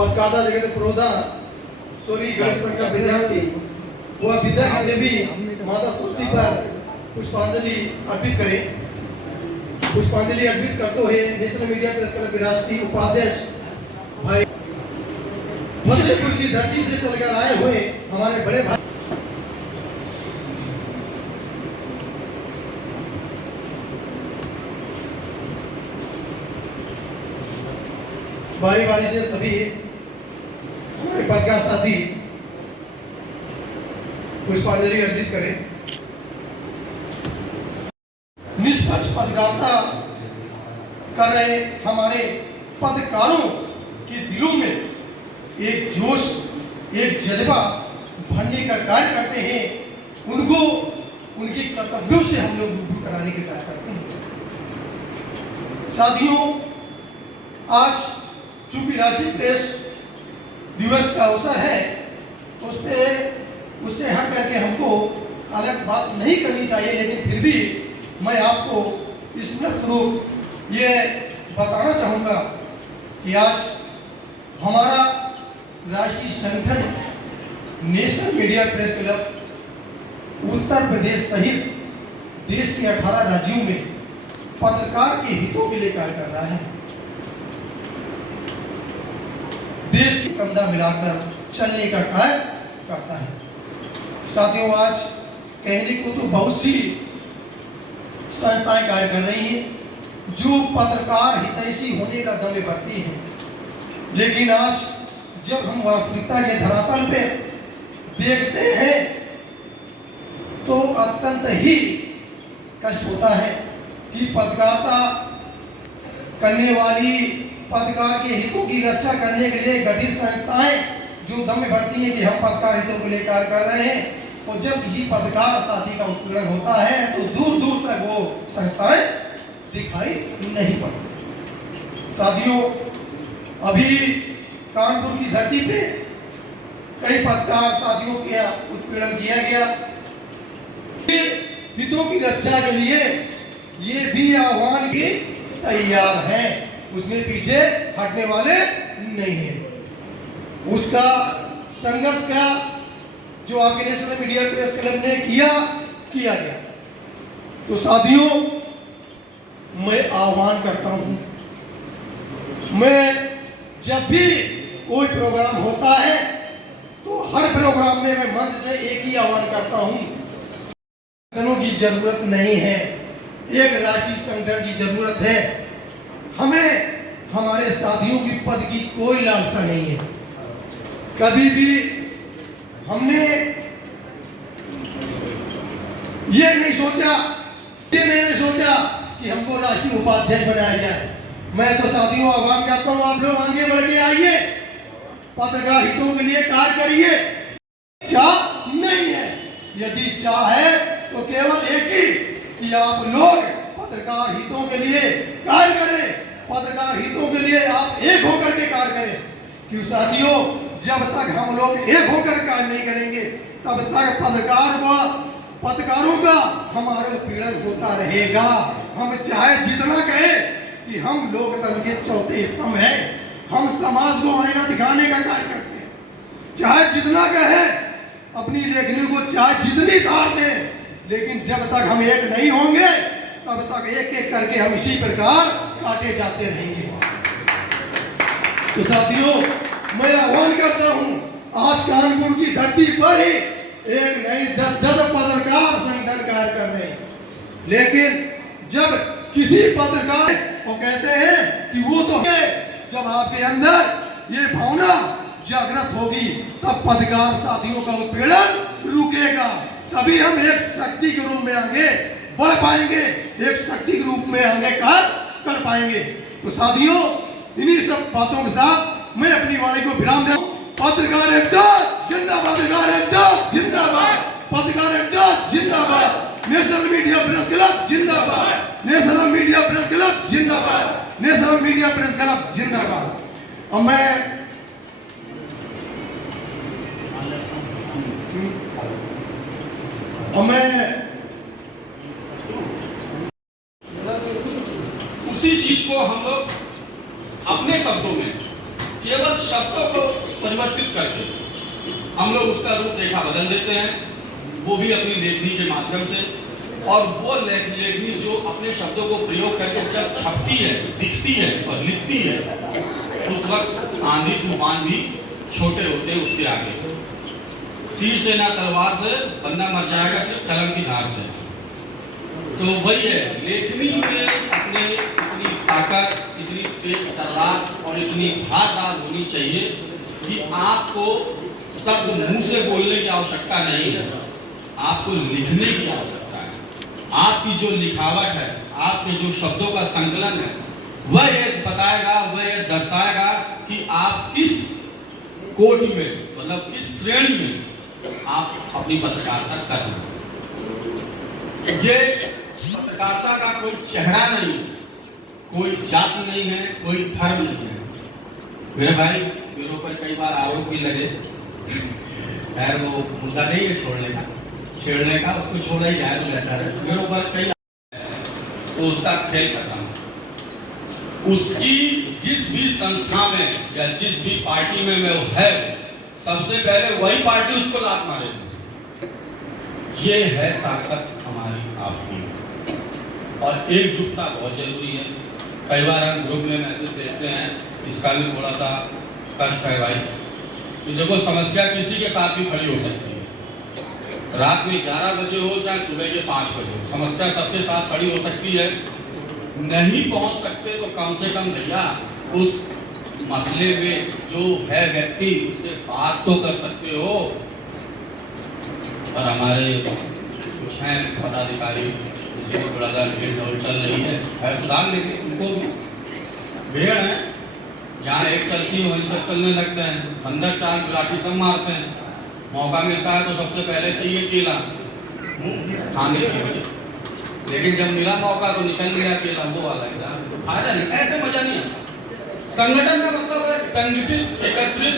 पदकादा जगत प्रोदा सोरी गणेश संघ विद्यार्थी वो विद्या की देवी माता सरस्वती पर पुष्पांजलि अर्पित करें। पुष्पांजलि अर्पित करते हुए नेशनल मीडिया प्रेस क्लब के राष्ट्रीय उपाध्यक्ष भाई फतेहपुर की धरती से चलकर आए हुए हमारे बड़े भाई भाई से सभी हमारे पत्रकार साथी पुष्पांजलि अर्पित करें। निष्पक्ष पत्रकारिता कर रहे हमारे पत्रकारों के दिलों में एक जोश, एक जज्बा भरने का कार्य करते हैं। उनको उनके कर्तव्यों से हम लोग रूबरू कराने के कार्य करते हैं। साथियों, आज चूंकि राष्ट्रीय प्रेस दिवस का अवसर है तो उससे हट करके हमको अलग बात नहीं करनी चाहिए, लेकिन फिर भी मैं आपको स्मृति रूप ये बताना चाहूँगा कि आज हमारा राष्ट्रीय संगठन national media press club Uttar Pradesh सहित देश के 18 राज्यों में पत्रकार के हितों के लिए कार्य कर रहा है। देश की कंधा मिलाकर चलने का कार्य करता है। साथियों, आज कहने को तो बहुत सी संस्थाएं कार्य कर रही हैं जो पत्रकार हितैषी होने का दावे भरती हैं, लेकिन आज जब हम वास्तविकता के धरातल पे देखते हैं तो अत्यंत ही कष्ट होता है कि पत्रकारिता करने वाली पत्रकार के हितों की रक्षा करने के लिए गठित संस्थाएं जो दम भरती हैं कि हम पत्रकार हितों के लिए कार्य कर रहे हैं, और जब किसी पत्रकार साथी का उत्पीड़न होता है तो दूर दूर तक वो संस्थाएं दिखाई नहीं पड़ती। साथियों, अभी कानपुर की धरती पे कई पत्रकार साथियों के उत्पीड़न किया गया। हितों की रक्षा के लिए ये भी आह्वान की तैयार है, उसमें पीछे हटने वाले नहीं है। उसका संघर्ष का जो आपके नेशनल मीडिया प्रेस क्लब ने किया गया। तो साथियों, मैं आह्वान करता हूं, मैं जब भी कोई प्रोग्राम होता है तो हर प्रोग्राम में मैं मंच से एक ही आह्वान करता हूं, संगठनों की जरूरत नहीं है, एक राष्ट्रीय संगठन की जरूरत है। हमें हमारे साथियों की पद की कोई लालसा नहीं है। कभी भी हमने ये नहीं सोचा कि हमको राष्ट्रीय उपाध्यक्ष बनाया जाए। मैं तो साथियों आह्वान करता हूं, आप लोग आगे बढ़ के आइए, पत्रकार हितों के लिए कार्य करिए। चाह नहीं है, यदि चाह है तो केवल एक ही कि आप लोग पत्रकार हितों के लिए कार्य करें, पत्रकार हितों के लिए आप एक होकर के कार्य करें। क्यों साथियों, जब तक हम लोग एक होकर कार्य नहीं करेंगे तब तक पत्रकारों का हमारे उत्पीड़न होता रहेगा। हम चाहे जितना कहें कि हम लोकतंत्र के चौथे स्तंभ हैं, हम समाज को आईना दिखाने का कार्य करते हैं, चाहे जितना कहें अपनी लेखनी को चाहे जितनी धार दें, लेकिन जब तक हम एक नहीं होंगे तब तक एक एक करके हम इसी प्रकार काटे जाते रहेंगे। तो साथियों, मैं आह्वान करता हूं, आज कानपुर की धरती पर ही एक नई 10 पत्रकार संगठन कार्य कर रहे हैं, लेकिन जब किसी पत्रकार को कहते हैं कि वो तो है, जब आपके अंदर ये भावना जागृत होगी तब पत्रकार साथियों का उत्पीड़न रुकेगा, तभी हम एक शक्ति के रूप में आगे बढ़ पाएंगे, एक शक्ति के रूप में आगे कार्य कर पाएंगे। तो साथियों, इन्हीं सब बातों के साथ मैं अपनी वाणी को विराम दे। पत्रकार एकता जिंदाबाद, पत्रकार एकता जिंदाबाद, पत्रकार एकता जिंदाबाद, नेशनल मीडिया प्रेस क्लब जिंदाबाद, नेशनल मीडिया प्रेस क्लब जिंदाबाद, नेशनल मीडिया प्रेस क्लब जिंदाबाद। अब मैं उसी चीज को हम लोग अपने शब्दों में केवल शब्दों को परिवर्तित करके हम लोग उसका रूपरेखा बदल देते हैं, वो भी अपनी लेखनी के माध्यम से। और वो लेखनी जो अपने शब्दों को प्रयोग करके जब छपती है, दिखती है और लिखती है, उस वक्त आंधी तूफान भी छोटे होते हैं उसके आगे। तीर से ना तलवार से, बंदा मर जाएगा सिर्फ कलम की धार से। तो वही है, लेखनी में अपने इतनी ताकत, इतनी तेज तलवार और इतनी धारदार होनी चाहिए कि आपको शब्द मुंह से बोलने की आवश्यकता नहीं है, आपको लिखने की आवश्यकता है। आपकी जो लिखावट है, आपके जो शब्दों का संकलन है, वह ये बताएगा, वह ये दर्शाएगा कि आप किस कोटि में, मतलब किस श्रेणी में आप अपनी पत्रकारिता कर रहे हैं। ये पत्रकारिता का कोई चेहरा नहीं, कोई जाति नहीं है, कोई धर्म नहीं है। मेरे भाई मेरे ऊपर कई बार आरोप भी लगे, खैर वो मुद्दा नहीं है छोड़ने का, छेड़ने का, उसको छोड़ा ही जाए तो बेहतर है। मेरे ऊपर कई तो उसका खेल करना, उसकी जिस भी संस्था में या जिस भी पार्टी में वो है, सबसे पहले वही पार्टी उसको लात मारेगी। ये है ताकत हमारी आपकी, और एकजुटता बहुत जरूरी है। कई बार हम ग्रुप में मैसेज देखते हैं, इसका भी थोड़ा सा कष्ट है भाई कि देखो समस्या किसी के साथ भी खड़ी हो सकती है, रात में 11 बजे हो चाहे सुबह के 5 बजे हो, समस्या सबके साथ खड़ी हो सकती है। नहीं पहुंच सकते तो कम से कम भैया उस मसले में जो है व्यक्ति, उससे बात तो कर सकते हो। और हमारे कुछ हैं पदाधिकारी थोड़ा सा भीड़ चल रही है सुधार, लेकिन उनको भीड़ है, जहाँ एक चलती है वहीं सब चलने लगते हैं, अंदर चार गुलाटी सब मारते हैं। मौका मिलता है तो सबसे पहले चाहिए केला खाने के लिए, लेकिन जब मिला मौका तो निकल गया केला, वो वाला फायदा नहीं, ऐसे मजा नहीं है। संगठन का मतलब है संगठित, एकत्रित,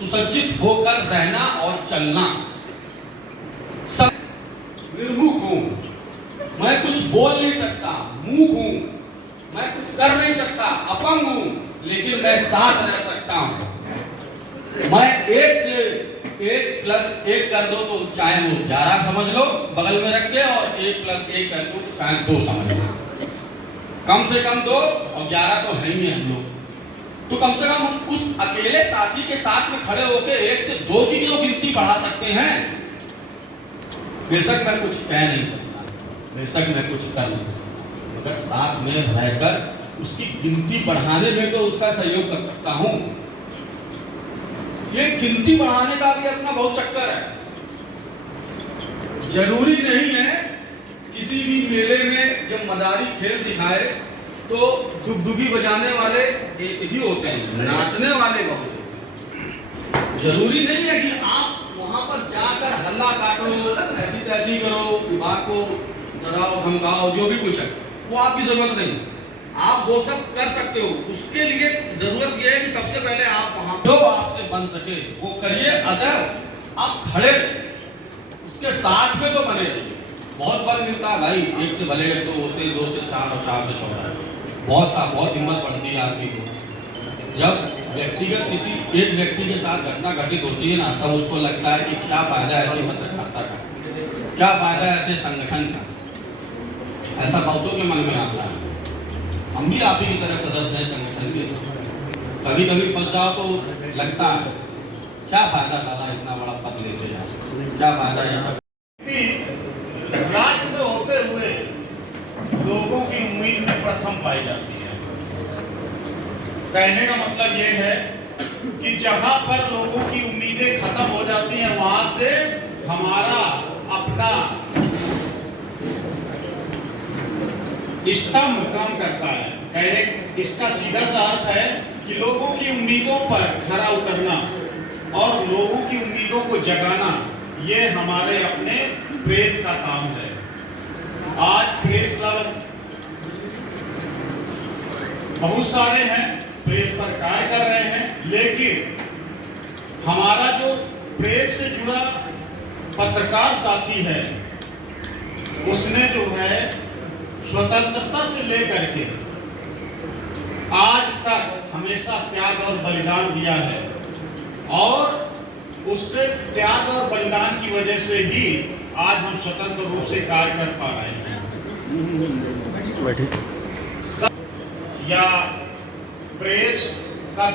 सुसज्जित होकर रहना और चलना। निर्मुख हूं, मैं कुछ बोल नहीं सकता, मूक हूं, मैं कुछ कर नहीं सकता, अपंग हूं, लेकिन मैं साथ रह सकता हूं। मैं 1 से 1 + 1 कर दो तो चाहे वो 11 समझ लो बगल में रख के, और 1 + 1 कर दो चाहे 2 समझ लो, कम से कम 2, और 11 तो है ही हम लोग। तो कम से कम हम उस अकेले साथी के साथ में खड़े होकर 1 से 2 की जो गिनती बढ़ा सकते हैं। बेशक मैं कुछ कह नहीं सकता, बेशक मैं कुछ कर नहीं सकता, मगर साथ में रहकर उसकी गिनती बढ़ाने में तो उसका सहयोग कर सकता हूं। ये गिनती बढ़ाने का भी अपना बहुत चक्कर है। जरूरी नहीं है किसी भी मेले में जब मदारी खेल दिखाए तो डुगडुगी बजाने वाले एक ही होते हैं, नाचने वाले बहुत होते। जरूरी नहीं है कि आप वहां पर जाकर हल्ला काटो, ऐसी तैसी करो, विभाग को डराओ धमकाओ, जो भी कुछ है वो आपकी जरूरत नहीं। आप वो सब कर सकते हो, उसके लिए जरूरत यह है कि सबसे पहले आप वहां जो आपसे बन सके वो करिए। अगर आप खड़े उसके साथ में तो बने रहिए। बहुत बल मिलता है भाई, 1 से भले 2 होते, 2 से 4 और 4 से 14, बहुत हिम्मत बढ़ती है आदमी को। जब व्यक्तिगत किसी एक व्यक्ति के साथ घटना घटित होती है ना, तब उसको लगता है कि क्या फायदा ऐसी पत्रकारिता का, क्या फायदा ऐसे संगठन का। ऐसा बहुतों के मन में आता है। हम भी आप ही की तरह सदस्य हैं संगठन के, कभी कभी फंस जाओ तो लगता है क्या फायदा साला इतना बड़ा पद लेते हैं, क्या फायदा है सब। राष्ट्र में होते हुए लोगों की उम्मीद में प्रथम पाई जाती है। कहने का मतलब यह है कि जहां पर लोगों की उम्मीदें खत्म हो जाती हैं, वहां से हमारा अपना स्तंभ काम करता है। कहने इसका सीधा सा अर्थ है कि लोगों की उम्मीदों पर खरा उतरना और लोगों की उम्मीदों को जगाना, ये हमारे अपने प्रेस का काम है। आज प्रेस क्लब बहुत सारे हैं, प्रेस पर कार्य कर रहे हैं, लेकिन हमारा जो प्रेस से जुड़ा पत्रकार साथी है, उसने जो है स्वतंत्रता से लेकर के आज तक हमेशा त्याग और बलिदान दिया है और उसके त्याग और बलिदान की वजह से ही आज हम स्वतंत्र रूप से कार्य कर पा रहे हैं। या प्रेस का